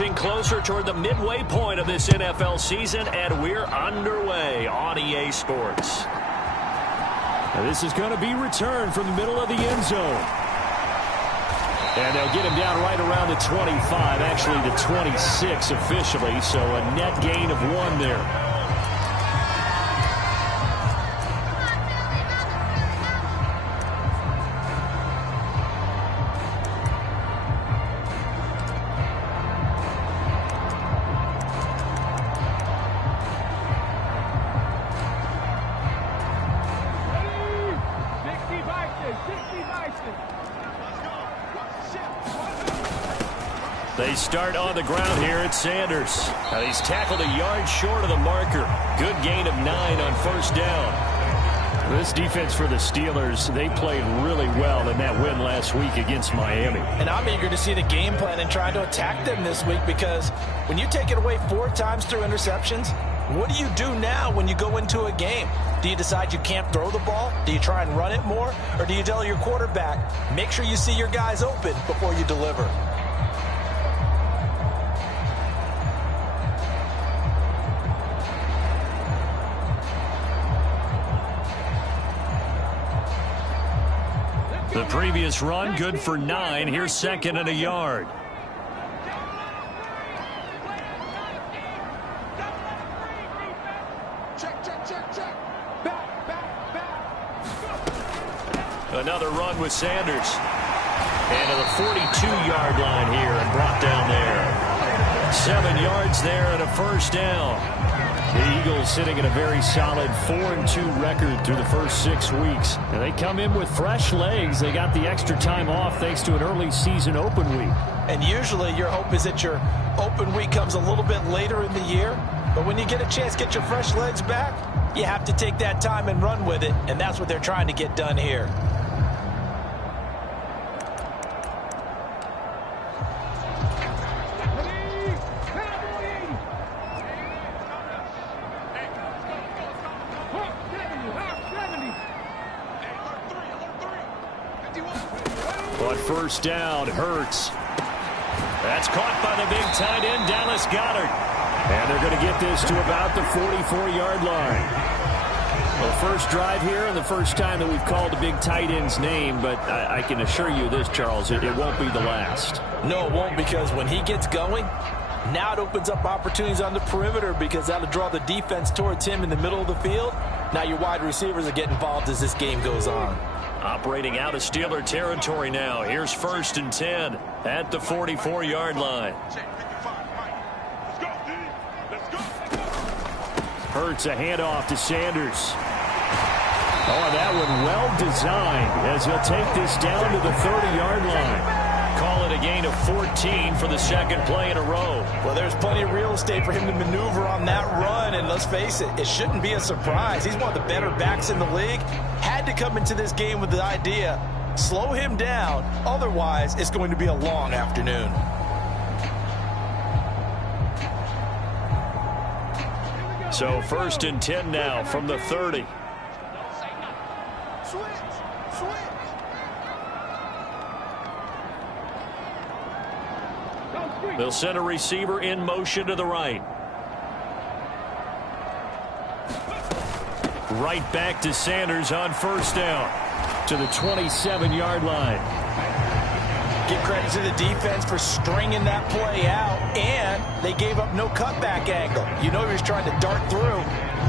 inching closer toward the midway point of this NFL season, and we're underway on EA Sports. Now this is going to be returned from the middle of the end zone. And they'll get him down right around the 25, actually the 26 officially, so a net gain of 1 there. They start on the ground here at Sanders. Now he's tackled a yard short of the marker. Good gain of 9 on first down. This defense for the Steelers, they played really well in that win last week against Miami. And I'm eager to see the game plan and try to attack them this week, because when you take it away 4 times through interceptions, what do you do now when you go into a game? Do you decide you can't throw the ball? Do you try and run it more? Or do you tell your quarterback, make sure you see your guys open before you deliver? The previous run, good for 9. Here's second and a yard. Another run with Sanders. And to the 42-yard line here and brought down there. 7 yards there and a first down. The Eagles sitting at a very solid 4-2 record through the first 6 weeks. And they come in with fresh legs. They got the extra time off thanks to an early season open week. And usually your hope is that your open week comes a little bit later in the year. But when you get a chance to get your fresh legs back, you have to take that time and run with it. And that's what they're trying to get done here. On first down, Hurts. That's caught by the big tight end, Dallas Goedert. And they're going to get this to about the 44-yard line. Well, first drive here and the first time that we've called the big tight end's name, but I can assure you this, Charles, it won't be the last. No, it won't, because when he gets going, now it opens up opportunities on the perimeter, because that'll draw the defense towards him in the middle of the field. Now your wide receivers will get involved as this game goes on. Operating out of Steeler territory now. Here's first and 10 at the 44-yard line. Hurts a handoff to Sanders. Oh, that one well designed as he'll take this down to the 30-yard line. Call it a gain of 14 for the second play in a row. Well, there's plenty of real estate for him to maneuver on that run, and let's face it, it shouldn't be a surprise. He's one of the better backs in the league. Had to come into this game with the idea, slow him down, otherwise it's going to be a long afternoon. So first and 10 now from the 30. They'll send a receiver in motion to the right. Right back to Sanders on first down to the 27-yard line. Give credit to the defense for stringing that play out, and they gave up no cutback angle. You know he was trying to dart through.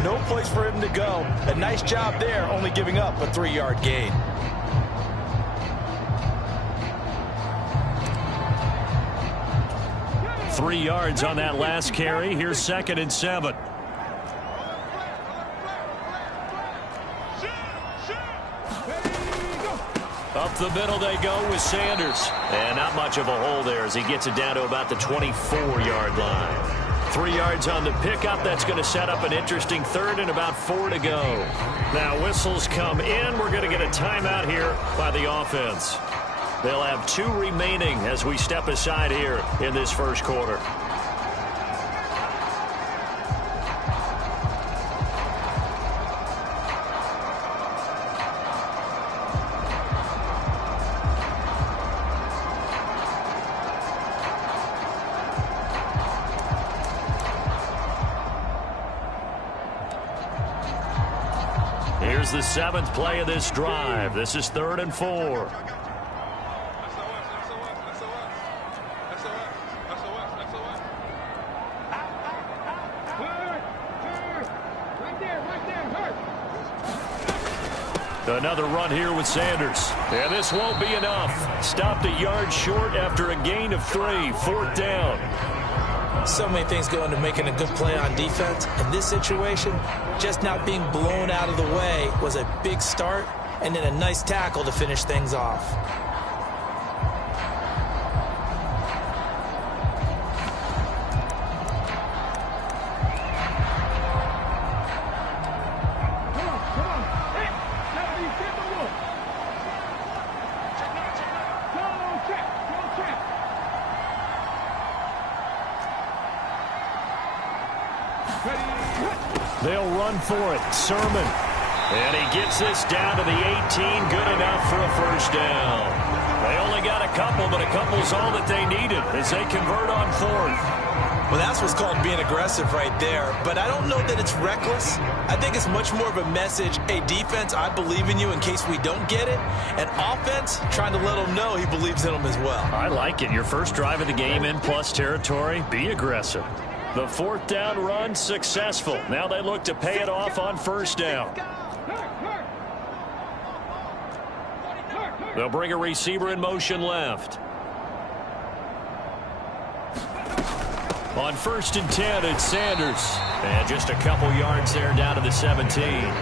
No place for him to go. A nice job there, only giving up a 3-yard gain. Three yards on that last carry. Here's second and 7. Up the middle they go with Sanders. And not much of a hole there as he gets it down to about the 24-yard line. 3 yards on the pickup. That's going to set up an interesting third and about 4 to go. Now whistles come in. We're going to get a timeout here by the offense. They'll have 2 remaining as we step aside here in this first quarter. Here's the 7th play of this drive. This is 3rd and 4. Another run here with Sanders. And this won't be enough. Stopped a yard short after a gain of 3. 4th down. So many things go into making a good play on defense. In this situation, just not being blown out of the way was a big start, and then a nice tackle to finish things off. They'll run for it. Sermon. And he gets this down to the 18. Good enough for a first down. They only got a couple, but a couple's all that they needed as they convert on 4th. Well, that's what's called being aggressive right there. But I don't know that it's reckless. I think it's much more of a message, hey, defense, I believe in you in case we don't get it. And offense, trying to let them know he believes in them as well. I like it. Your first drive of the game in plus territory, be aggressive. The 4th down run successful. Now they look to pay it off on 1st down. They'll bring a receiver in motion left. On 1st and 10, it's Sanders. And just a couple yards there down to the 17.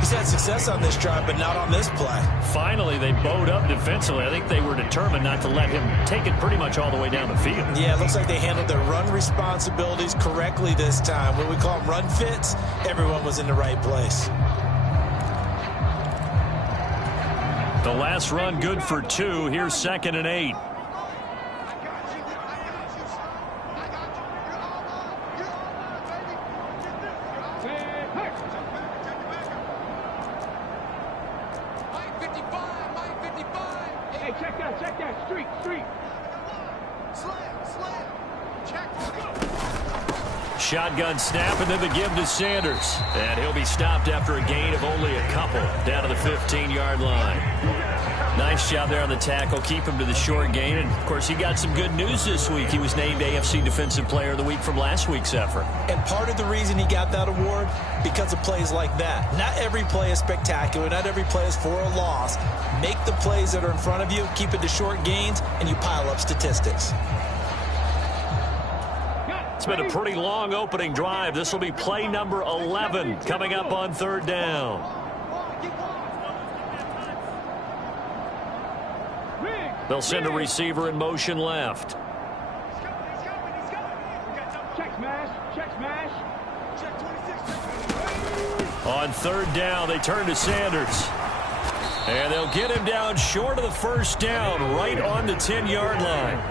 He's had success on this drive, but not on this play. Finally, they bowed up defensively. I think they were determined not to let him take it pretty much all the way down the field. Yeah, it looks like they handled their run responsibilities correctly this time. When we call them run fits, everyone was in the right place. The last run good for 2. Here's 2nd and 8. Shotgun snap, and then the give to Sanders. And he'll be stopped after a gain of only a couple down to the 15-yard line. Nice job there on the tackle. Keep him to the short gain. And, of course, he got some good news this week. He was named AFC Defensive Player of the Week from last week's effort. And part of the reason he got that award, because of plays like that. Not every play is spectacular. Not every play is for a loss. Make the plays that are in front of you, keep it to short gains, and you pile up statistics. It's been a pretty long opening drive. This will be play number 11 coming up on 3rd down. They'll send a receiver in motion left. On 3rd down, they turn to Sanders. And they'll get him down short of the first down, right on the 10-yard line.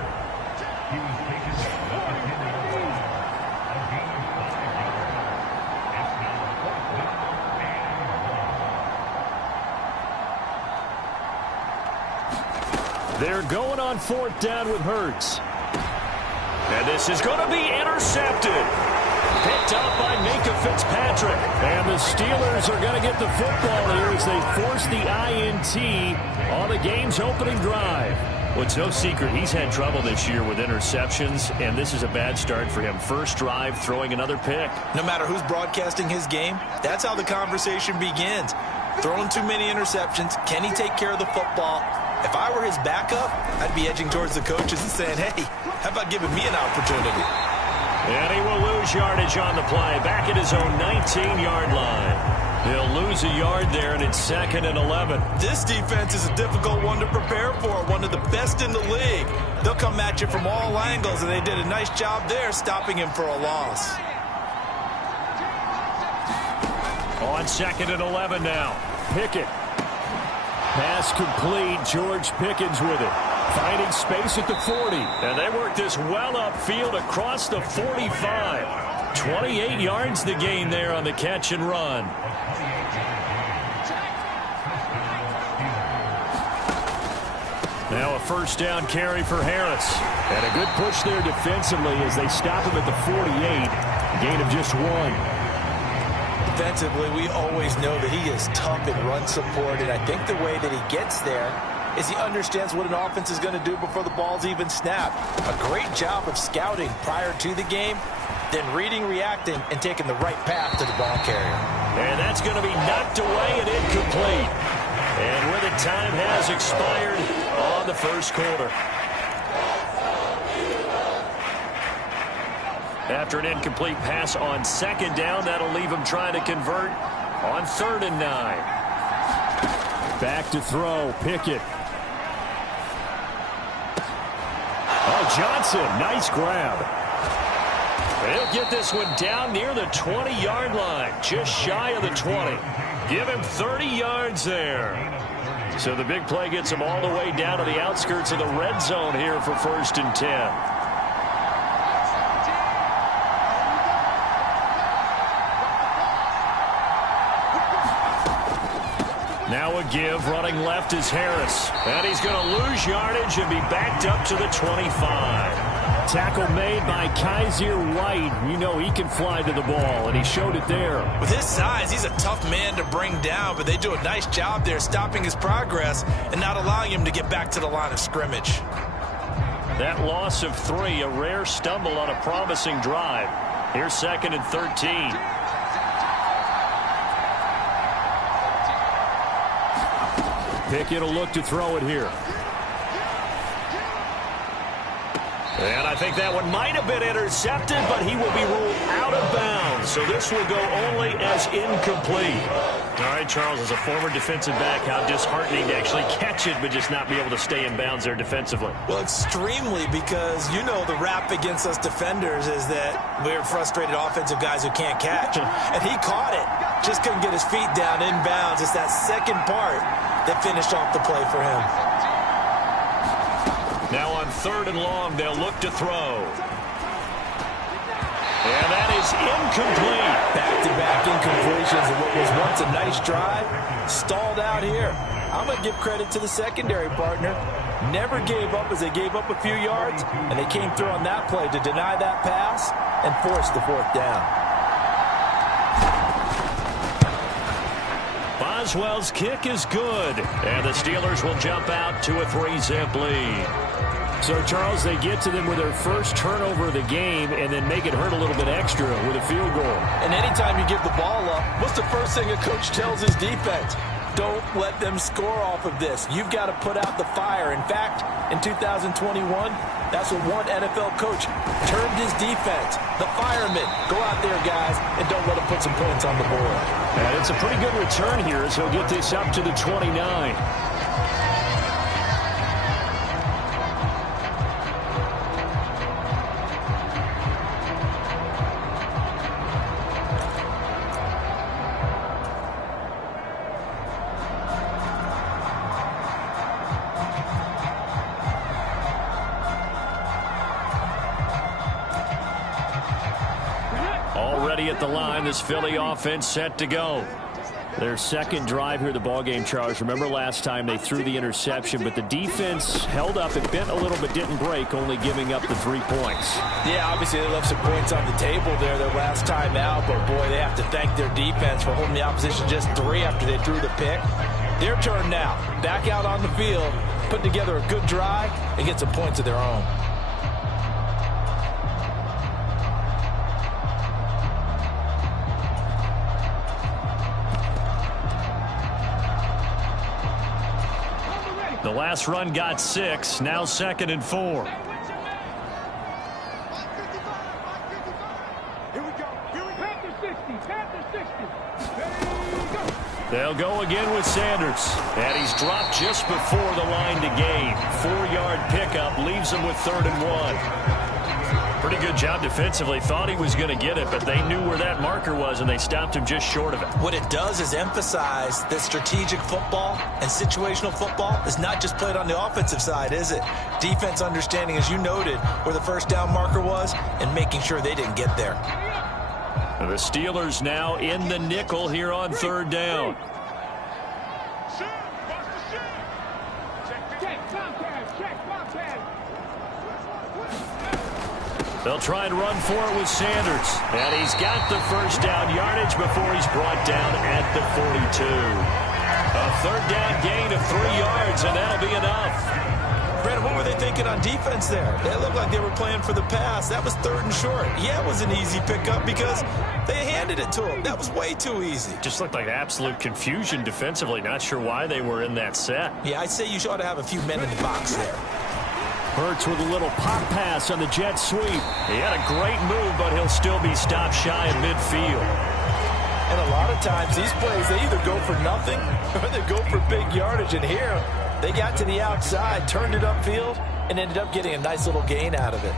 They're going on 4th down with Hurts. And this is going to be intercepted. Picked up by Minka Fitzpatrick. And the Steelers are going to get the football here as they force the INT on the game's opening drive. Well, it's no secret he's had trouble this year with interceptions, and this is a bad start for him. First drive, throwing another pick. No matter who's broadcasting his game, that's how the conversation begins. Throwing too many interceptions. Can he take care of the football? If I were his backup, I'd be edging towards the coaches and saying, hey, how about giving me an opportunity? And he will lose yardage on the play, back at his own 19-yard line. He'll lose a yard there, and it's 2nd and 11. This defense is a difficult one to prepare for, one of the best in the league. They'll come at you from all angles, and they did a nice job there stopping him for a loss. On 2nd and 11 now. Pickett. Pass complete. George Pickens with it. Finding space at the 40. And they work this well upfield across the 45. 28 yards the gain there on the catch and run. Now a first down carry for Harris. And a good push there defensively as they stop him at the 48. Gain of just 1. defensively, we always know that he is tough in run support, and I think the way that he gets there is he understands what an offense is going to do before the ball's even snapped. A great job of scouting prior to the game, then reading, reacting, and taking the right path to the ball carrier. And that's going to be knocked away and incomplete. And where the time has expired on the first quarter. After an incomplete pass on second down, that'll leave him trying to convert on 3rd and 9. Back to throw, Pickett. Oh, Johnson, nice grab. He'll get this one down near the 20-yard line, just shy of the 20. Give him 30 yards there. So the big play gets him all the way down to the outskirts of the red zone here for 1st and 10. Now a give, running left is Harris. And he's going to lose yardage and be backed up to the 25. Tackle made by Kaiser White. You know he can fly to the ball, and he showed it there. With his size, he's a tough man to bring down, but they do a nice job there stopping his progress and not allowing him to get back to the line of scrimmage. That loss of 3, a rare stumble on a promising drive. Here's 2nd and 13. Pickett will look to throw it here. And I think that one might have been intercepted, but he will be ruled out of bounds. So this will go only as incomplete. All right, Charles, as a former defensive back, how disheartening to actually catch it, but just not be able to stay in bounds there defensively. Well, extremely, because you know the rap against us defenders is that we're frustrated offensive guys who can't catch. And he caught it. Just couldn't get his feet down in bounds. It's that second part that finished off the play for him. Now on 3rd and long, they'll look to throw. And that is incomplete. Back-to-back incompletions of what was once a nice drive. Stalled out here. I'm going to give credit to the secondary partner. Never gave up as they gave up a few yards, and they came through on that play to deny that pass and force the 4th down. Boswell's kick is good. And the Steelers will jump out to a 3-zip lead. So, Charles, they get to them with their first turnover of the game and then make it hurt a little bit extra with a field goal. And anytime you give the ball up, what's the first thing a coach tells his defense? Don't let them score off of this. You've got to put out the fire. In fact, in 2021, that's what one NFL coach termed his defense. The firemen. Go out there, guys, and don't let them put some points on the board. And it's a pretty good return here as he'll get this up to the 29. Already at the line, this Philly offense set to go. Their second drive here, the ballgame, Charles. Remember last time they threw the interception, but the defense held up. It bent a little but didn't break, only giving up the 3 points. Yeah, obviously they left some points on the table there their last time out, but boy, they have to thank their defense for holding the opposition just 3 after they threw the pick. Their turn now. Back out on the field, put together a good drive, and get some points of their own. The last run got 6, now 2nd and 4. They'll go again with Sanders. And he's dropped just before the line to gain. 4-yard pickup leaves him with 3rd and 1. Pretty good job defensively. Thought he was going to get it, but they knew where that marker was, and they stopped him just short of it. What it does is emphasize that strategic football and situational football is not just played on the offensive side, is it? Defense understanding, as you noted, where the first down marker was and making sure they didn't get there. The Steelers now in the nickel here on 3rd down. They'll try and run for it with Sanders. And he's got the first down yardage before he's brought down at the 42. A third down gain of 3 yards, and that'll be enough. Brandon, what were they thinking on defense there? They looked like they were playing for the pass. That was 3rd and short. Yeah, it was an easy pickup because they handed it to him. That was way too easy. Just looked like absolute confusion defensively. Not sure why they were in that set. Yeah, I'd say you ought to have a few men in the box there. Hurts with a little pop pass on the jet sweep. He had a great move, but he'll still be stopped shy of midfield. And a lot of times, these plays, they either go for nothing or they go for big yardage. And here, they got to the outside, turned it upfield, and ended up getting a nice little gain out of it.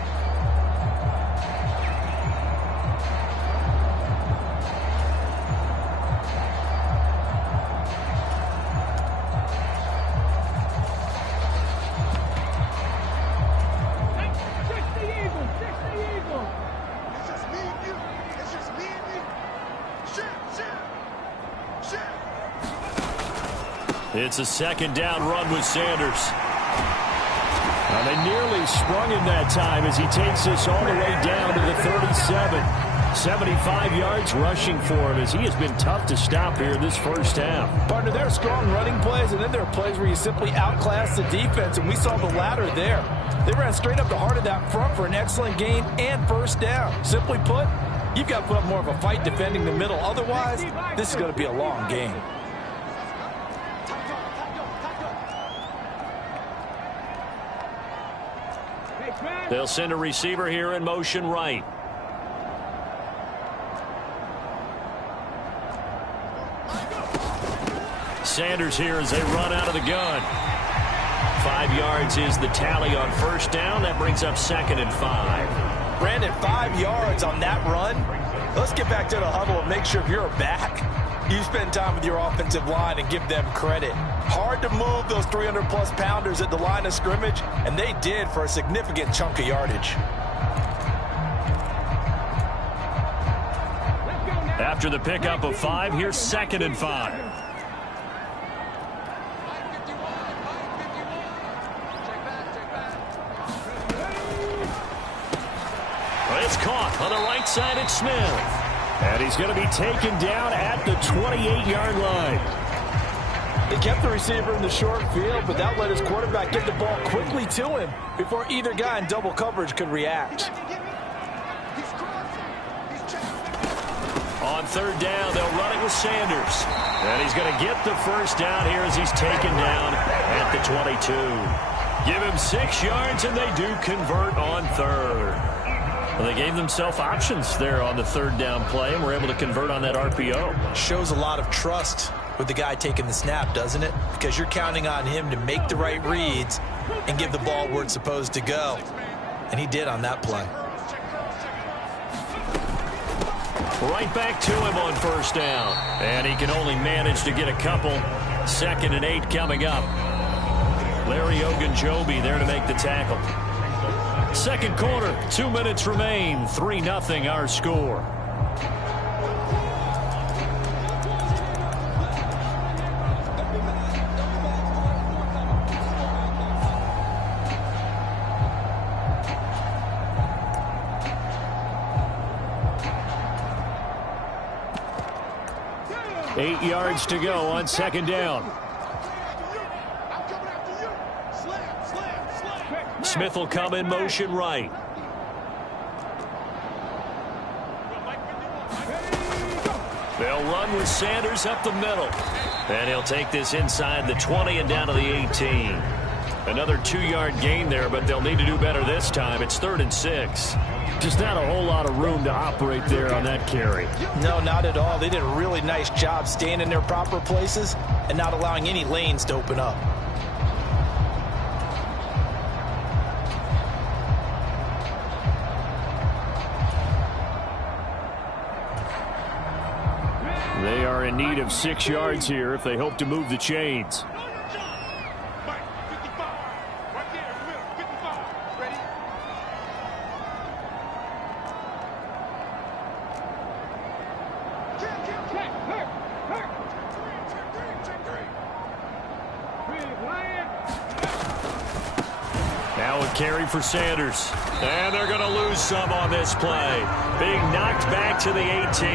It's a 2nd down run with Sanders. And they nearly sprung him that time as he takes this all the way down to the 37. 75 yards rushing for him as he has been tough to stop here this first half. Partner, there are strong running plays, and then there are plays where you simply outclass the defense, and we saw the latter there. They ran straight up the heart of that front for an excellent gain and first down. Simply put, you've got to put up more of a fight defending the middle. Otherwise, this is going to be a long game. They'll send a receiver here in motion right. Sanders here as they run out of the gun. 5 yards is the tally on first down. That brings up 2nd and 5. Brandon, 5 yards on that run. Let's get back to the huddle and make sure if you're a back, you spend time with your offensive line and give them credit. Hard to move those 300-plus pounders at the line of scrimmage, and they did for a significant chunk of yardage. After the pickup of 5, here's 2nd and 5. Well, it's caught on the right side at Smith. And he's going to be taken down at the 28-yard line. They kept the receiver in the short field, but that let his quarterback get the ball quickly to him before either guy in double coverage could react. On 3rd down, they'll run it with Sanders. And he's going to get the first down here as he's taken down at the 22. Give him 6 yards, and they do convert on 3rd. Well, they gave themselves options there on the 3rd down play, and were able to convert on that RPO. Shows a lot of trust with the guy taking the snap, doesn't it? Because you're counting on him to make the right reads and give the ball where it's supposed to go. And he did on that play. Right back to him on first down. And he can only manage to get a couple. 2nd and 8 coming up. Larry Ogunjobi there to make the tackle. Second quarter, 2 minutes remain. 3-0 our score. Eight yards to go on 2nd down. Smith will come in motion right. They'll run with Sanders up the middle. And he'll take this inside the 20 and down to the 18. Another 2-yard gain there, but they'll need to do better this time. It's 3rd and 6. Just not a whole lot of room to operate there on that carry. No, not at all. They did a really nice job staying in their proper places and not allowing any lanes to open up. They are in need of 6 yards here if they hope to move the chains. Now a carry for Sanders. And they're going to lose some on this play. Being knocked back to the 18.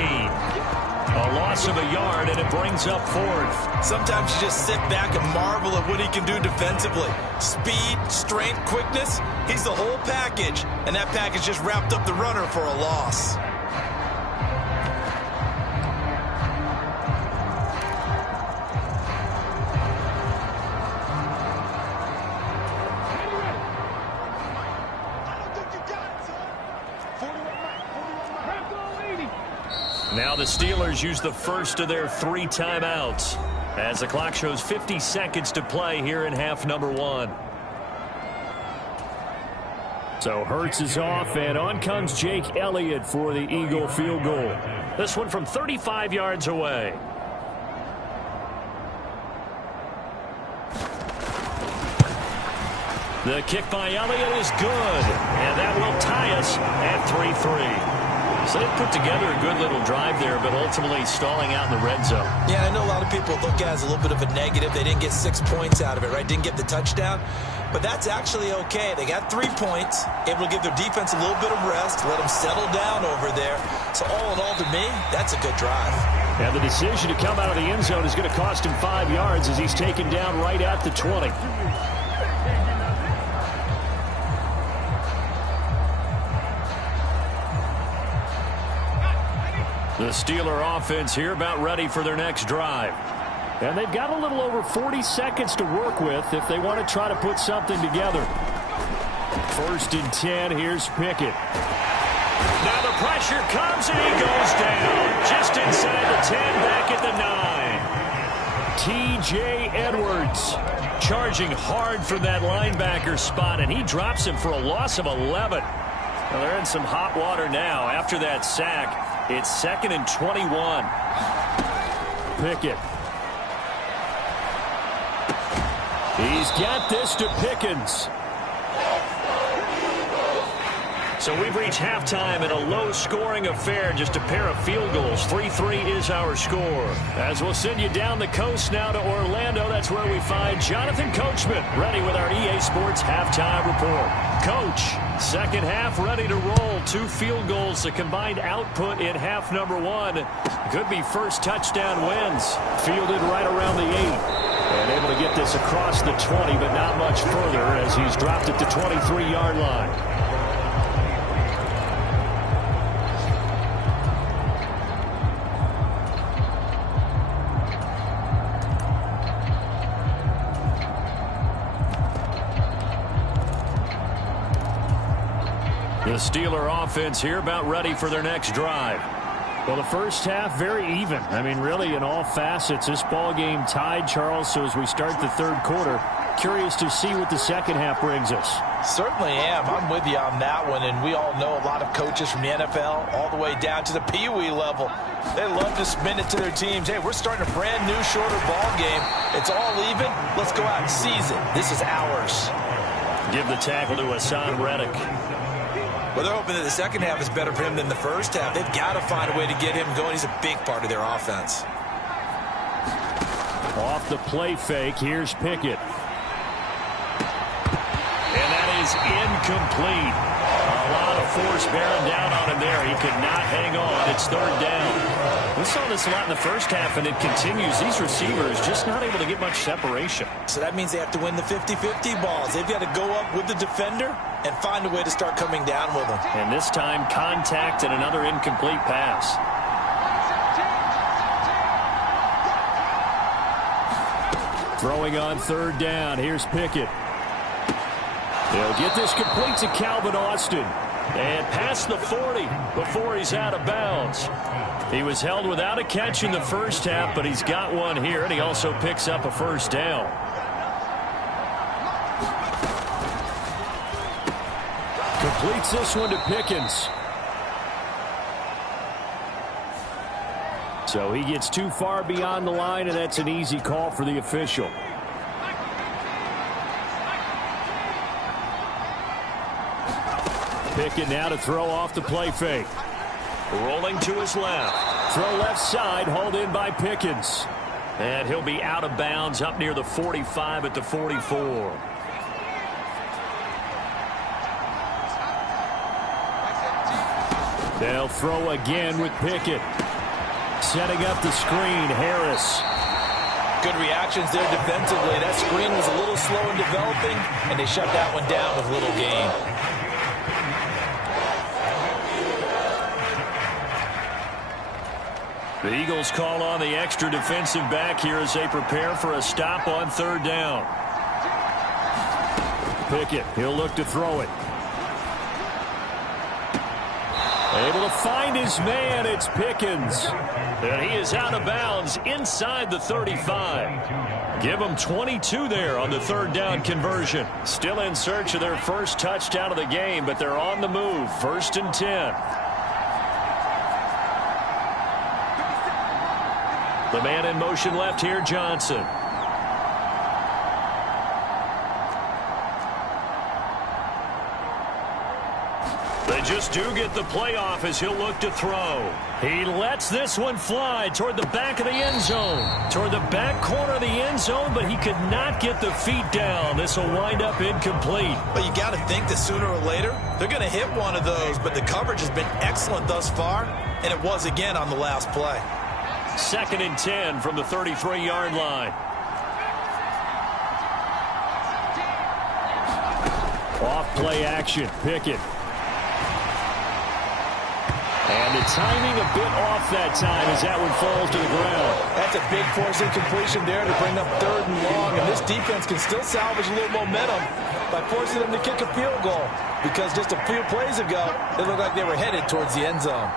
A loss of a yard, and it brings up 4th. Sometimes you just sit back and marvel at what he can do defensively. Speed, strength, quickness, he's the whole package. And that package just wrapped up the runner for a loss. Now the Steelers use the first of their 3 timeouts as the clock shows 50 seconds to play here in half number 1. So Hurts is off, and on comes Jake Elliott for the Eagle field goal. This one from 35 yards away. The kick by Elliott is good, and that will tie us at 3-3. So they put together a good little drive there, but ultimately stalling out in the red zone. Yeah, I know a lot of people look at it as a little bit of a negative. They didn't get 6 points out of it, right? Didn't get the touchdown. But that's actually okay. They got 3 points, able to give their defense a little bit of rest, let them settle down over there. So all in all, to me, that's a good drive. And the decision to come out of the end zone is going to cost him 5 yards as he's taken down right at the 20. The Steeler offense here about ready for their next drive. And they've got a little over 40 seconds to work with if they want to try to put something together. 1st and 10, here's Pickett. Now the pressure comes and he goes down. Just inside the 10, back at the 9. T.J. Edwards charging hard for that linebacker spot, and he drops him for a loss of 11. Well, they're in some hot water now after that sack. It's 2nd and 21. Pickett. He's got this to Pickens. So we've reached halftime in a low-scoring affair, just a pair of field goals. 3-3 is our score. As we'll send you down the coast now to Orlando, that's where we find Jonathan Coachman, ready with our EA Sports halftime report. Coach, second half ready to roll. 2 field goals, the combined output in half number 1. Could be first touchdown wins. Fielded right around the 8. And able to get this across the 20, but not much further as he's dropped it to 23-yard line. The Steeler offense here about ready for their next drive. Well, the first half very even. I mean, really in all facets. This ball game tied, Charles. So as we start the 3rd quarter, curious to see what the second half brings us. Certainly am. I'm with you on that one. And we all know a lot of coaches from the NFL all the way down to the Pee-wee level. They love to spin it to their teams. Hey, we're starting a brand new shorter ball game. It's all even. Let's go out and seize it. This is ours. Give the tackle to Hassan Reddick. Well, they're hoping that the second half is better for him than the first half. They've got to find a way to get him going. He's a big part of their offense. Off the play fake, here's Pickett. And that is incomplete. A lot of force bearing down on him there. He could not hang on. It's 3rd down. We saw this a lot in the first half, and it continues. These receivers just not able to get much separation. So that means they have to win the 50-50 balls. They've got to go up with the defender and find a way to start coming down with them. And this time, contact and another incomplete pass. Throwing on 3rd down. Here's Pickett. They'll get this complete to Calvin Austin. And past the 40 before he's out of bounds. He was held without a catch in the first half, but he's got one here, and he also picks up a 1st down. Completes this one to Pickens. So he gets too far beyond the line, and that's an easy call for the official. Pickett now to throw off the play fake. Rolling to his left. Throw left side, hauled in by Pickens. And he'll be out of bounds up near the 45 at the 44. They'll throw again with Pickett. Setting up the screen, Harris. Good reactions there defensively. That screen was a little slow in developing, and they shut that one down with little gain. The Eagles call on the extra defensive back here as they prepare for a stop on 3rd down. Pickett, he'll look to throw it. Able to find his man, it's Pickens. And he is out of bounds inside the 35. Give them 22 there on the 3rd down conversion. Still in search of their first touchdown of the game, but they're on the move. 1st and 10. The man in motion left here, Johnson. They just do get the playoff as he'll look to throw. He lets this one fly toward the back of the end zone. Toward the back corner of the end zone, but he could not get the feet down. This will wind up incomplete. But you got to think that sooner or later, they're going to hit one of those. But the coverage has been excellent thus far, and it was again on the last play. 2nd and 10 from the 33-yard line. Off play action, Pickett. And the timing a bit off that time as that one falls to the ground. That's a big force incompletion there to bring up 3rd and long. And this defense can still salvage a little momentum by forcing them to kick a field goal. Because just a few plays ago, it looked like they were headed towards the end zone.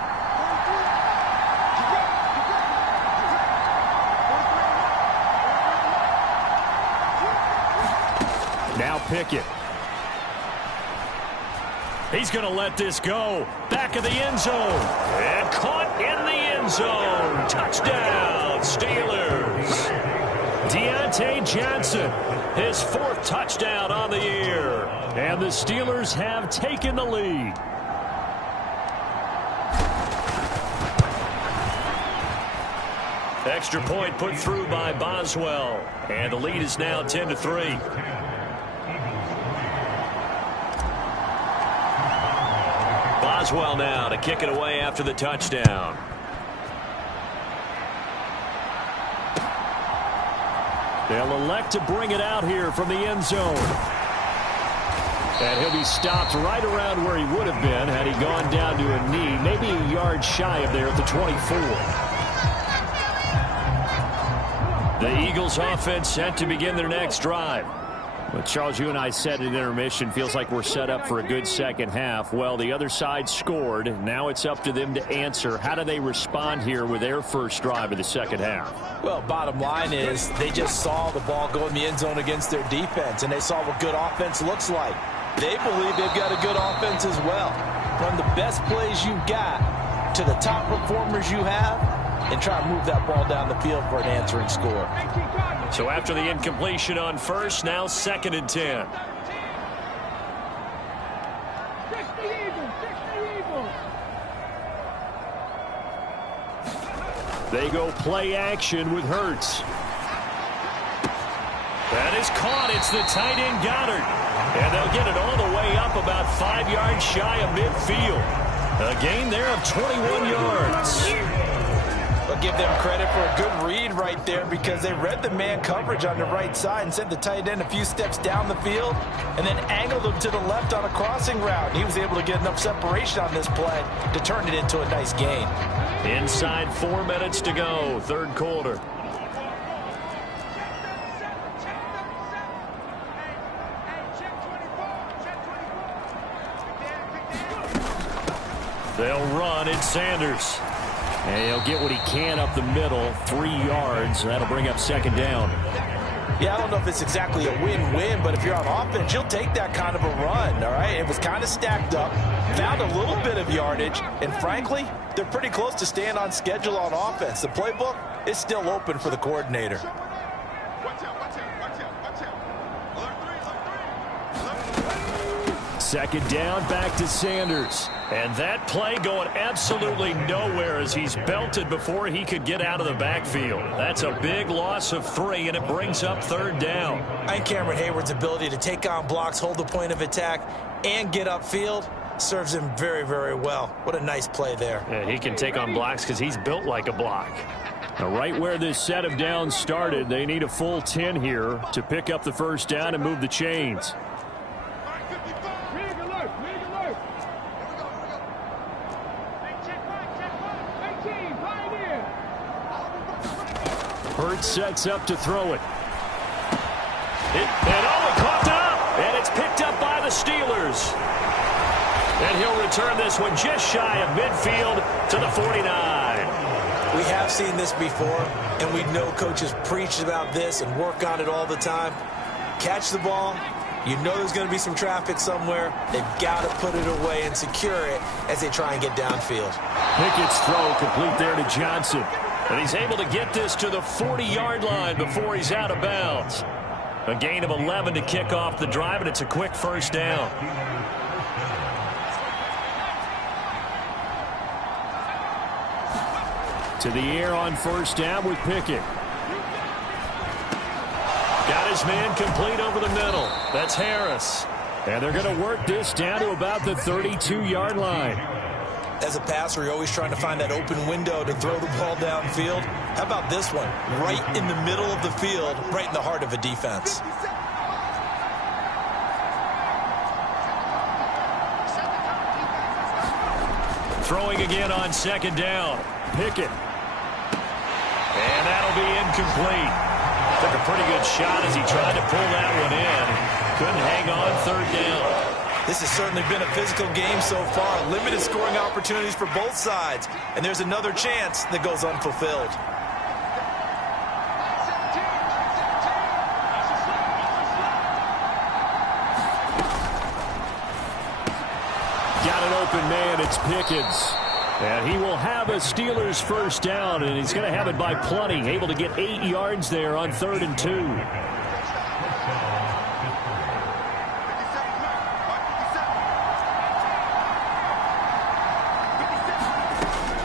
Now Pickett. He's going to let this go. Back of the end zone. And caught in the end zone. Touchdown, Steelers. Deontay Johnson, his 4th touchdown on the year. And the Steelers have taken the lead. Extra point put through by Boswell. And the lead is now 10-3. Boswell now to kick it away after the touchdown. They'll elect to bring it out here from the end zone. And he'll be stopped right around where he would have been had he gone down to a knee, maybe a yard shy of there at the 24. The Eagles offense set to begin their next drive. Well, Charles, you and I said at intermission, feels like we're set up for a good second half. Well, the other side scored. Now it's up to them to answer. How do they respond here with their first drive of the second half? Well, bottom line is they just saw the ball go in the end zone against their defense, and they saw what good offense looks like. They believe they've got a good offense as well. Run the best plays you've got to the top performers you have and try to move that ball down the field for an answering score. So after the incompletion on 1st, now 2nd and 10. They go play action with Hurts. That is caught. It's the tight end Goddard. And they'll get it all the way up about 5 yards shy of midfield. A gain there of 21 yards. But give them credit for a good read right there because they read the man coverage on the right side and sent the tight end a few steps down the field and then angled him to the left on a crossing route. And he was able to get enough separation on this play to turn it into a nice gain. Inside 4 minutes to go, 3rd quarter. They'll run. It's Sanders. And he'll get what he can up the middle, 3 yards. That'll bring up 2nd down. Yeah, I don't know if it's exactly a win-win, but if you're on offense, you'll take that kind of a run, all right? It was kind of stacked up, found a little bit of yardage, and frankly, they're pretty close to staying on schedule on offense. The playbook is still open for the coordinator. Second down, back to Sanders. And that play going absolutely nowhere as he's belted before he could get out of the backfield. That's a big loss of 3, and it brings up 3rd down. And Cameron Hayward's ability to take on blocks, hold the point of attack, and get upfield, serves him very, very well. What a nice play there. Yeah, he can take on blocks because he's built like a block. Now, right where this set of downs started, they need a full 10 here to pick up the first down and move the chains. Hurts sets up to throw it. Coughed up, and it's picked up by the Steelers. And he'll return this one just shy of midfield to the 49. We have seen this before, and we know coaches preach about this and work on it all the time. Catch the ball. You know there's going to be some traffic somewhere. They've got to put it away and secure it as they try and get downfield. Pickett's throw complete there to Johnson. And he's able to get this to the 40-yard line before he's out of bounds. A gain of 11 to kick off the drive, and it's a quick first down. To the air on first down with Pickett. Got his man complete over the middle. That's Harris. And they're going to work this down to about the 32-yard line. As a passer, you're always trying to find that open window to throw the ball downfield. How about this one? Right in the middle of the field, right in the heart of a defense. Throwing again on second down. Pickett. And that'll be incomplete. Took a pretty good shot as he tried to pull that one in. Couldn't hang on third down. This has certainly been a physical game so far. Limited scoring opportunities for both sides. And there's another chance that goes unfulfilled. Got an open man. It's Pickens. And he will have a Steelers first down, and he's going to have it by plenty. Able to get 8 yards there on 3rd and 2.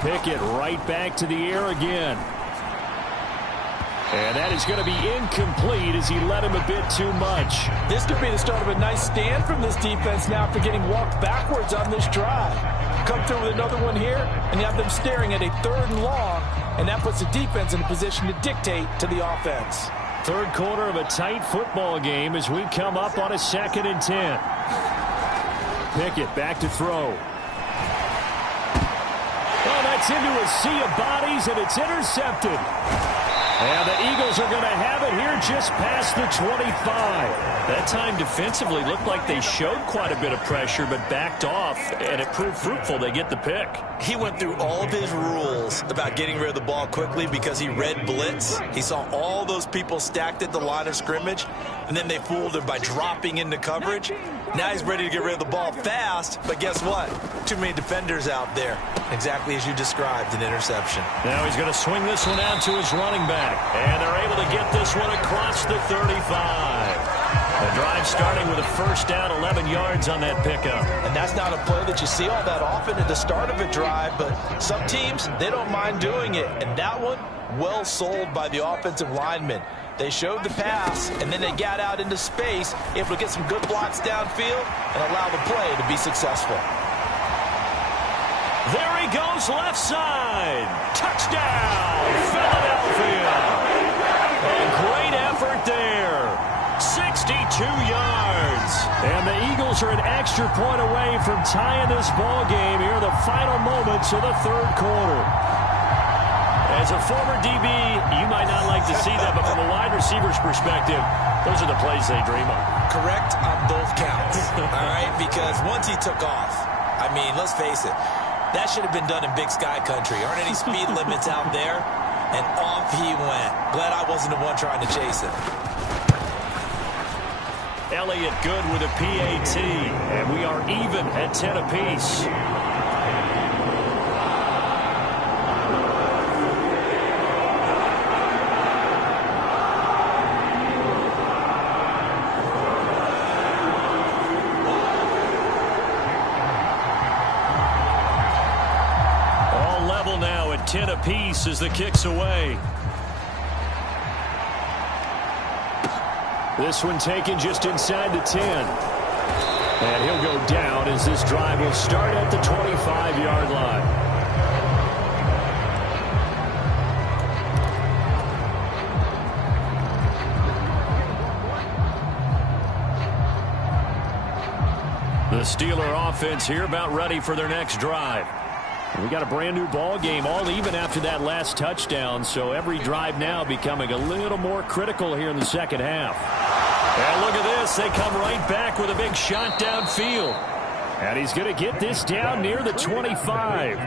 Pickett right back to the air again. And that is going to be incomplete as he led him a bit too much. This could be the start of a nice stand from this defense now after getting walked backwards on this drive. Come through with another one here, and you have them staring at a 3rd and long, and that puts the defense in a position to dictate to the offense. Third quarter of a tight football game as we come up on a 2nd and 10. Pickett back to throw. Oh, that's into a sea of bodies, and it's intercepted. And the Eagles are going to have it here just past the 25. That time defensively looked like they showed quite a bit of pressure but backed off, and it proved fruitful. They get the pick. He went through all of his rules about getting rid of the ball quickly because he read blitz. He saw all those people stacked at the line of scrimmage, and then they fooled him by dropping into coverage. Now he's ready to get rid of the ball fast, but guess what? Too many defenders out there. Exactly as you described, an interception. Now he's going to swing this one out to his running back, and they're able to get this one across the 35. The drive starting with a first down, 11 yards on that pickup. And that's not a play that you see all that often at the start of a drive, but some teams, they don't mind doing it. And that one, well sold by the offensive lineman. They showed the pass, and then they got out into space, able to get some good blocks downfield and allow the play to be successful. There he goes, left side. Touchdown, Philadelphia. A great effort there. 62 yards. And the Eagles are an extra point away from tying this ball game here in the final moments of the 3rd quarter. As a former DB, you might not like to see that, but from a wide receiver's perspective, those are the plays they dream of. Correct on both counts, all right? Because once he took off, I mean, let's face it, that should have been done in Big Sky country. Aren't any speed limits out there? And off he went. Glad I wasn't the one trying to chase it. Elliott good with a PAT, and we are even at 10 apiece. All level now at 10 apiece as the kick's away. This one taken just inside the 10. And he'll go down as this drive will start at the 25-yard line. The Steeler offense here about ready for their next drive. We got a brand new ball game, all even after that last touchdown, so every drive now becoming a little more critical here in the second half. And look at this. They come right back with a big shot downfield. And he's going to get this down near the 25.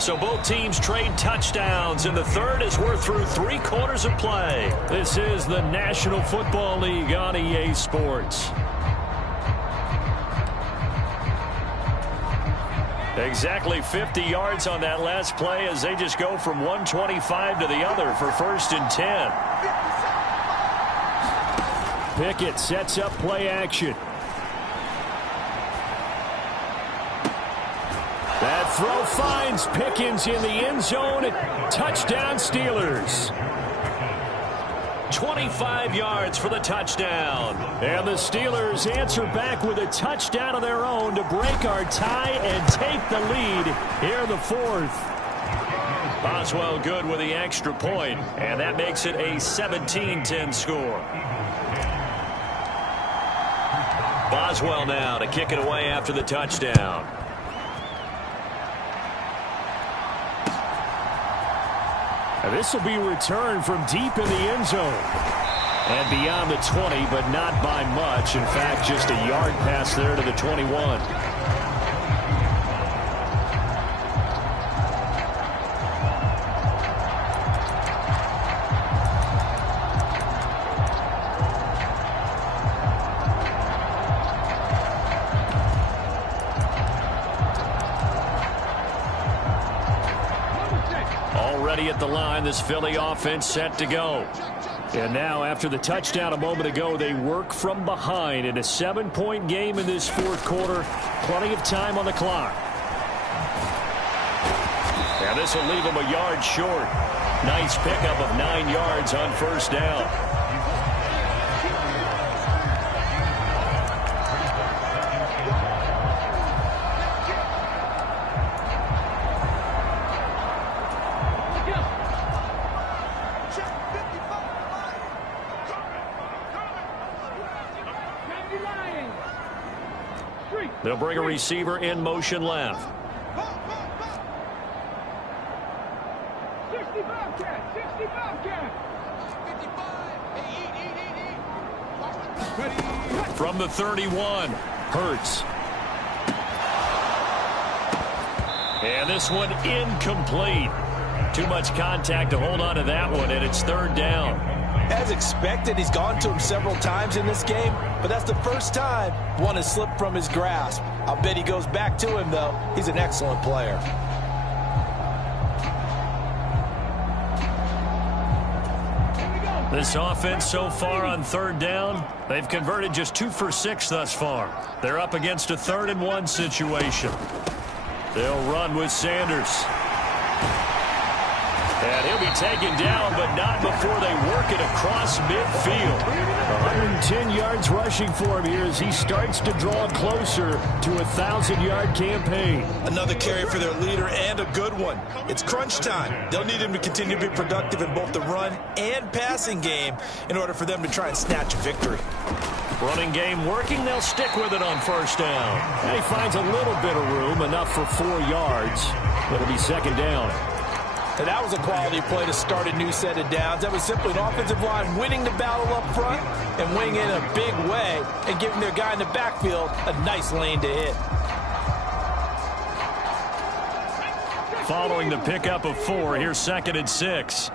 So both teams trade touchdowns in the third as we're through 3 quarters of play. This is the National Football League on EA Sports. Exactly 50 yards on that last play as they just go from 125 to the other for 1st and 10. Pickett sets up play action. That throw finds Pickens in the end zone. Touchdown Steelers. 25 yards for the touchdown. And the Steelers answer back with a touchdown of their own to break our tie and take the lead here in the 4th. Boswell good with the extra point, and that makes it a 17-10 score. Boswell now to kick it away after the touchdown. And this will be returned from deep in the end zone. And beyond the 20, but not by much. In fact, just a yard pass there to the 21. At the line, this Philly offense set to go. And now, after the touchdown a moment ago, they work from behind in a 7-point game in this 4th quarter. Plenty of time on the clock. And this will leave them a yard short. Nice pickup of 9 yards on 1st down. They'll bring a receiver in motion left. From the 31, Hurts. And this one incomplete. Too much contact to hold on to that one, and it's 3rd down. As expected, he's gone to him several times in this game, but that's the first time one has slipped from his grasp. I'll bet he goes back to him, though. He's an excellent player. This offense so far on 3rd down, they've converted just 2 for 6 thus far. They're up against a 3rd and 1 situation. They'll run with Sanders. And he'll be taken down, but not before they work it across midfield. 110 yards rushing for him here as he starts to draw closer to a 1,000-yard campaign. Another carry for their leader, and a good one. It's crunch time. They'll need him to continue to be productive in both the run and passing game in order for them to try and snatch a victory. Running game working. They'll stick with it on 1st down. And he finds a little bit of room, enough for 4 yards. It'll be 2nd down. And that was a quality play to start a new set of downs. That was simply an offensive line winning the battle up front and winning in a big way and giving their guy in the backfield a nice lane to hit. Following the pickup of 4, here's 2nd and 6.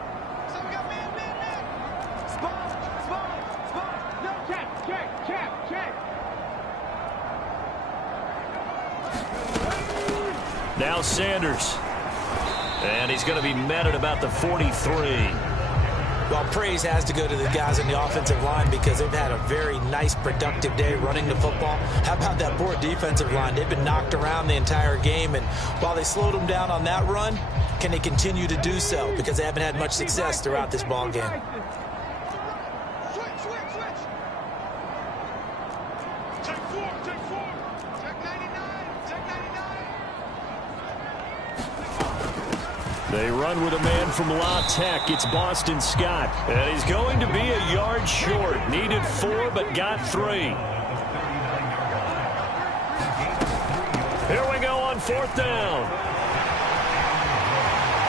Now Sanders. And he's going to be met at about the 43. Well, praise has to go to the guys on the offensive line because they've had a very nice, productive day running the football. How about that poor defensive line? They've been knocked around the entire game, and while they slowed them down on that run, can they continue to do so? Because they haven't had much success throughout this ball game. They run with a man from La Tech. It's Boston Scott. And he's going to be a yard short. Needed 4, but got 3. Here we go on 4th down.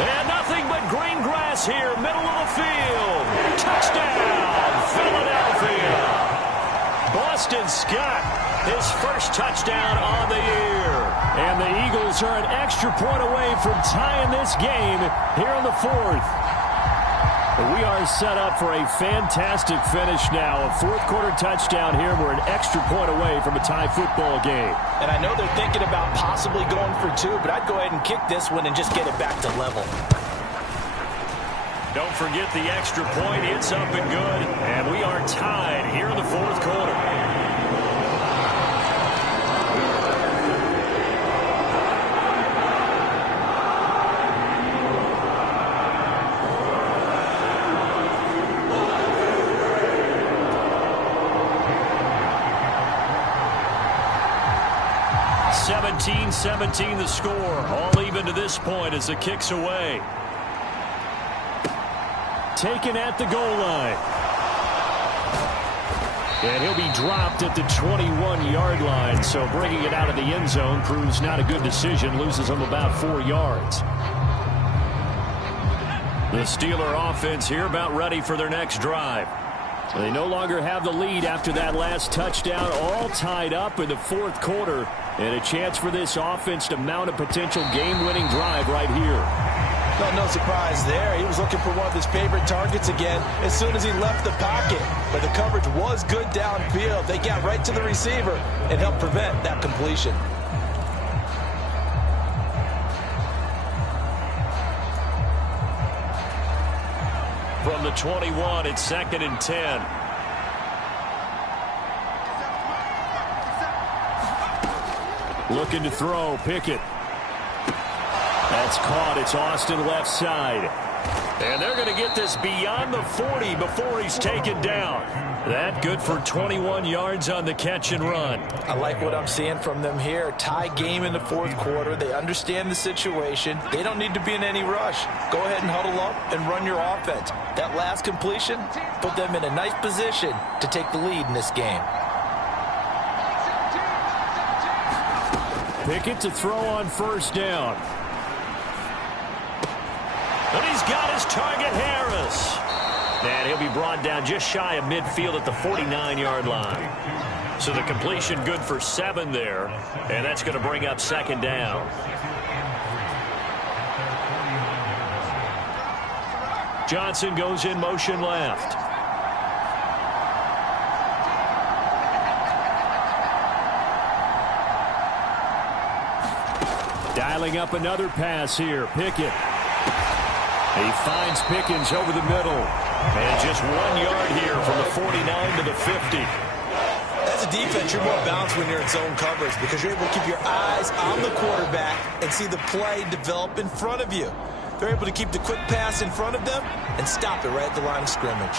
And nothing but green grass here, middle of the field. Touchdown, Philadelphia. Boston Scott, his first touchdown on the year. And the Eagles are an extra point away from tying this game here in the 4th. We are set up for a fantastic finish now. A 4th-quarter touchdown here. We're an extra point away from a tie football game. And I know they're thinking about possibly going for 2, but I'd go ahead and kick this one and just get it back to level. Don't forget the extra point. It's up and good. And we are tied here in the 4th quarter. (17-17) the score. All even to this point as the kick's away. Taken at the goal line. And he'll be dropped at the 21-yard line, so bringing it out of the end zone proves not a good decision. Loses him about 4 yards. The Steeler offense here about ready for their next drive. They no longer have the lead after that last touchdown, all tied up in the 4th quarter, and a chance for this offense to mount a potential game-winning drive right here. No surprise there. He was looking for one of his favorite targets again as soon as he left the pocket. But the coverage was good downfield. They got right to the receiver and helped prevent that completion. From the 21, it's 2nd and 10. Looking to throw, Pickett. That's caught. It's Austin left side. And they're going to get this beyond the 40 before he's taken down. That good for 21 yards on the catch and run. I like what I'm seeing from them here. Tie game in the 4th quarter. They understand the situation. They don't need to be in any rush. Go ahead and huddle up and run your offense. That last completion put them in a nice position to take the lead in this game. Pickett to throw on 1st down. And he's got his target, Harris. And he'll be brought down just shy of midfield at the 49-yard line. So the completion good for 7 there. And that's going to bring up 2nd down. Johnson goes in motion left. Dialing up another pass here. Pickett. He finds Pickens over the middle. And just 1 yard here from the 49 to the 50. As a defense, you're more balanced when you're in zone coverage because you're able to keep your eyes on the quarterback and see the play develop in front of you. They're able to keep the quick pass in front of them and stop it right at the line of scrimmage.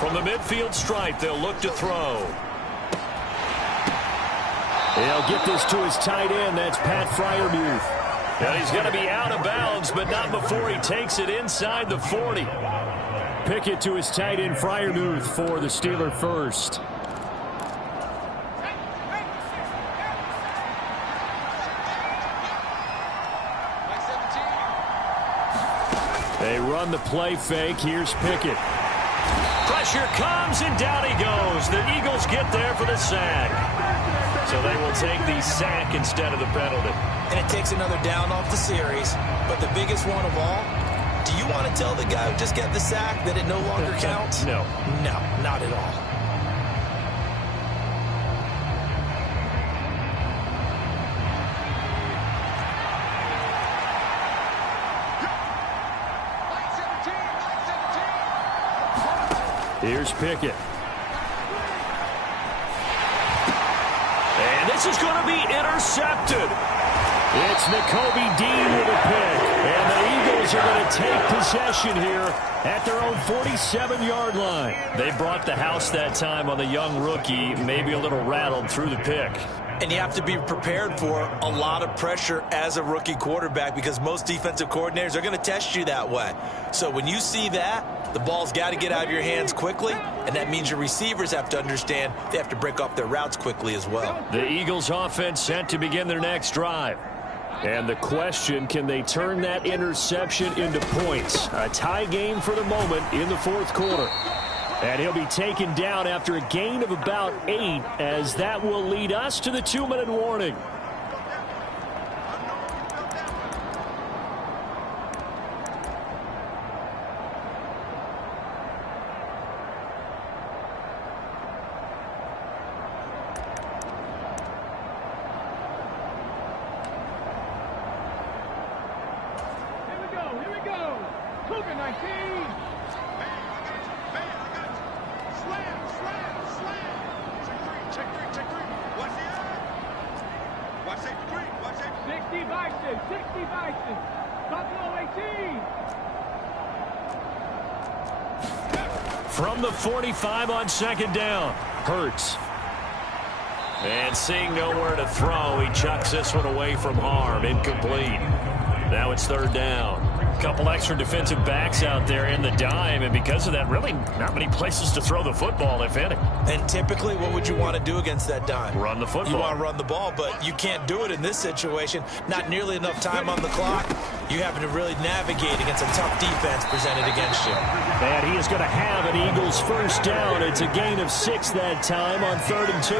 From the midfield stripe, they'll look to throw. He'll get this to his tight end. That's Pat Freiermuth. And he's going to be out of bounds, but not before he takes it inside the 40. Pickett to his tight end, Freiermuth, for the Steeler first. They run the play fake. Here's Pickett. Pressure comes, and down he goes. The Eagles get there for the sack. So they will take the sack instead of the penalty. And it takes another down off the series. But the biggest one of all, do you want to tell the guy who just got the sack that it no longer counts? No. No, not at all. Here's Pickett. And this is going to be intercepted. It's Nakobe Dean with a pick. And the Eagles are going to take possession here at their own 47-yard line. They brought the house that time on the young rookie, maybe a little rattled through the pick. And you have to be prepared for a lot of pressure as a rookie quarterback because most defensive coordinators are going to test you that way. So when you see that, the ball's got to get out of your hands quickly, and that means your receivers have to understand they have to break off their routes quickly as well. The Eagles offense set to begin their next drive. And the question, can they turn that interception into points? A tie game for the moment in the fourth quarter. And he'll be taken down after a gain of about 8, as that will lead us to the 2-minute warning. Here we go. Cougar 19. From the 45 on second down, Hurts. And seeing nowhere to throw, he chucks this one away from harm. Incomplete. Now it's third down. A couple extra defensive backs out there in the dime, and because of that, really not many places to throw the football, if any. And typically, what would you want to do against that dime? Run the football. You want to run the ball, but you can't do it in this situation. Not nearly enough time on the clock. You having to really navigate against a tough defense presented against you. And he is going to have an Eagles first down. It's a gain of 6 that time on 3rd and 2.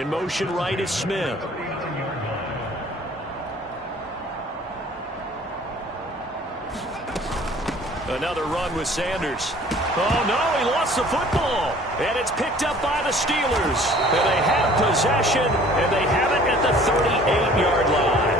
In motion right is Smith. Another run with Sanders. Oh, no, he lost the football. And it's picked up by the Steelers. And they have possession, and they have it at the 38-yard line.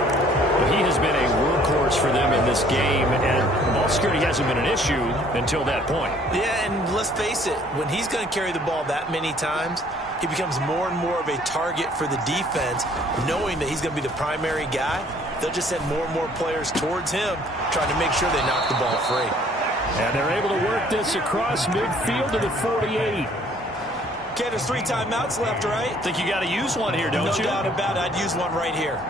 He has been a workhorse for them in this game, and ball security hasn't been an issue until that point. Yeah, and let's face it, when he's going to carry the ball that many times, he becomes more and more of a target for the defense, knowing that he's going to be the primary guy. They'll just send more and more players towards him, trying to make sure they knock the ball free. And they're able to work this across midfield to the 48. Okay, there's 3 timeouts left, right? Think you got to use one here, don't you? No doubt about it. I'd use one right here.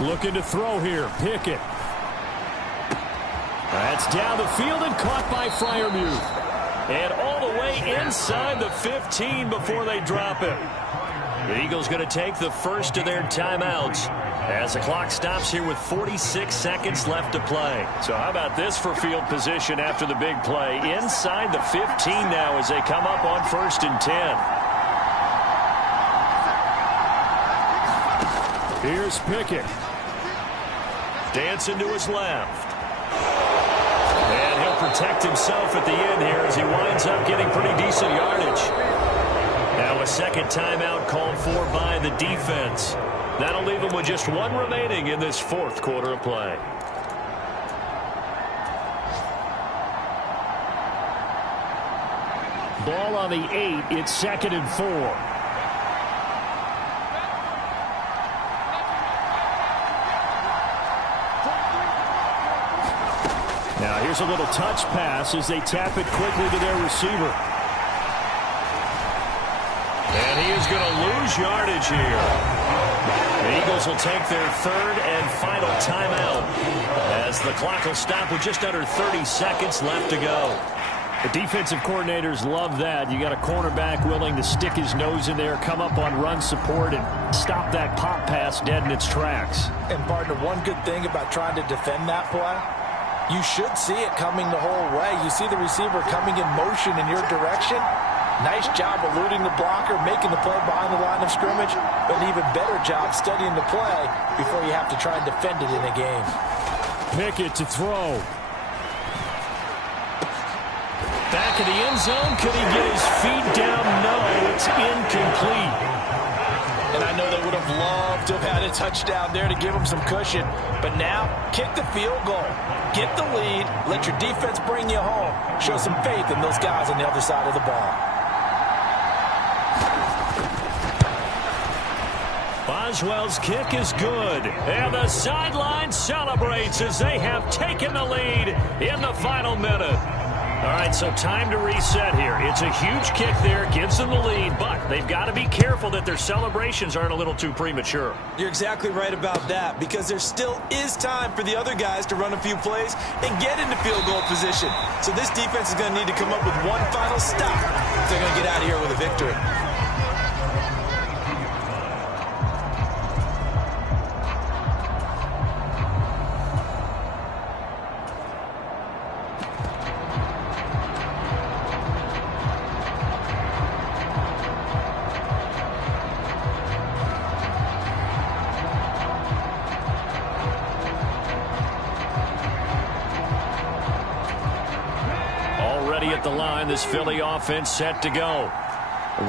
Looking to throw here. Pickett. That's down the field and caught by Freiermuth. And all the way inside the 15 before they drop it. The Eagles going to take the first of their timeouts as the clock stops here with 46 seconds left to play. So how about this for field position after the big play? Inside the 15 now as they come up on 1st and 10. Here's Pickett. Dancing to his left. And he'll protect himself at the end here as he winds up getting pretty decent yardage. Now a second timeout called for by the defense. That'll leave him with just 1 remaining in this 4th quarter of play. Ball on the 8. It's 2nd and 4. Now here's a little touch pass as they tap it quickly to their receiver. And he is going to lose yardage here. The Eagles will take their 3rd and final timeout as the clock will stop with just under 30 seconds left to go. The defensive coordinators love that. You got a cornerback willing to stick his nose in there, come up on run support, and stop that pop pass dead in its tracks. And, partner, one good thing about trying to defend that play, you should see it coming the whole way. You see the receiver coming in motion in your direction. Nice job eluding the blocker, making the play behind the line of scrimmage, but an even better job studying the play before you have to try and defend it in a game. Pickett to throw. Back in the end zone. Could he get his feet down? No, it's incomplete. And I know they would have loved to have had a touchdown there to give them some cushion. But now, kick the field goal. Get the lead. Let your defense bring you home. Show some faith in those guys on the other side of the ball. Boswell's kick is good. And the sideline celebrates as they have taken the lead in the final minute. All right, so time to reset here. It's a huge kick there, gives them the lead, but they've got to be careful that their celebrations aren't a little too premature. You're exactly right about that, because there still is time for the other guys to run a few plays and get into field goal position. So this defense is going to need to come up with one final stop if they're going to get out of here with a victory. At the line, this Philly offense set to go.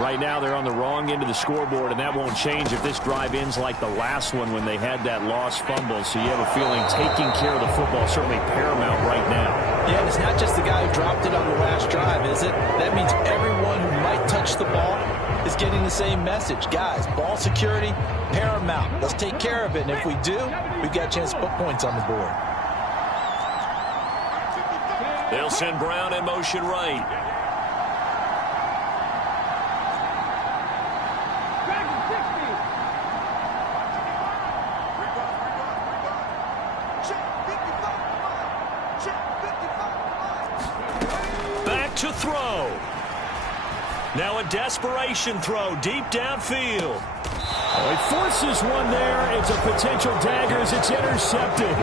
Right now they're on the wrong end of the scoreboard, and that won't change if this drive ends like the last one when they had that lost fumble. So you have a feeling taking care of the football is certainly paramount right now. Yeah, and it's not just the guy who dropped it on the last drive, is it? That means everyone who might touch the ball is getting the same message. Guys, ball security, paramount. Let's take care of it, and if we do, we've got a chance to put points on the board. They'll send Brown in motion right. Back to throw. Now a desperation throw deep downfield. Oh, he forces one there. It's a potential dagger as it's intercepted.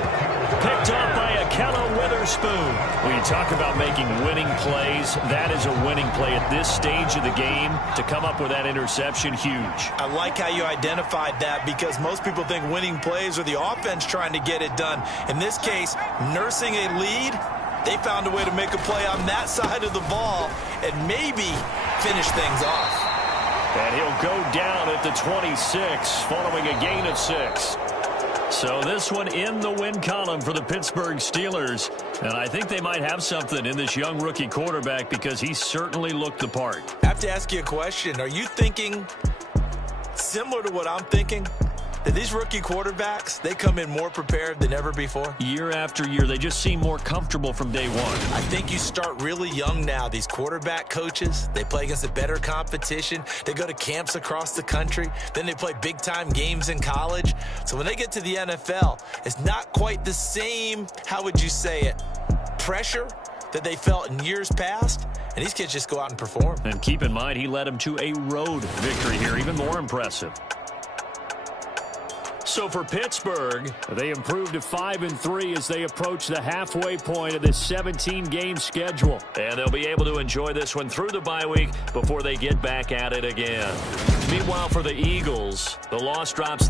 Picked up by Akello Witherspoon. When you talk about making winning plays, that is a winning play at this stage of the game. To come up with that interception, huge. I like how you identified that, because most people think winning plays are the offense trying to get it done. In this case, nursing a lead, they found a way to make a play on that side of the ball and maybe finish things off. And he'll go down at the 26 following a gain of 6. So this one in the win column for the Pittsburgh Steelers. And I think they might have something in this young rookie quarterback, because he certainly looked the part. I have to ask you a question. Are you thinking similar to what I'm thinking? That these rookie quarterbacks, they come in more prepared than ever before? Year after year, they just seem more comfortable from day one. I think you start really young now. These quarterback coaches, they play against a better competition. They go to camps across the country. Then they play big-time games in college. So when they get to the NFL, it's not quite the same, how would you say it, pressure that they felt in years past. And these kids just go out and perform. And keep in mind, he led them to a road victory here, even more impressive. So for Pittsburgh, they improved to 5-3 as they approach the halfway point of this 17-game schedule. And they'll be able to enjoy this one through the bye week before they get back at it again. Meanwhile, for the Eagles, the loss drops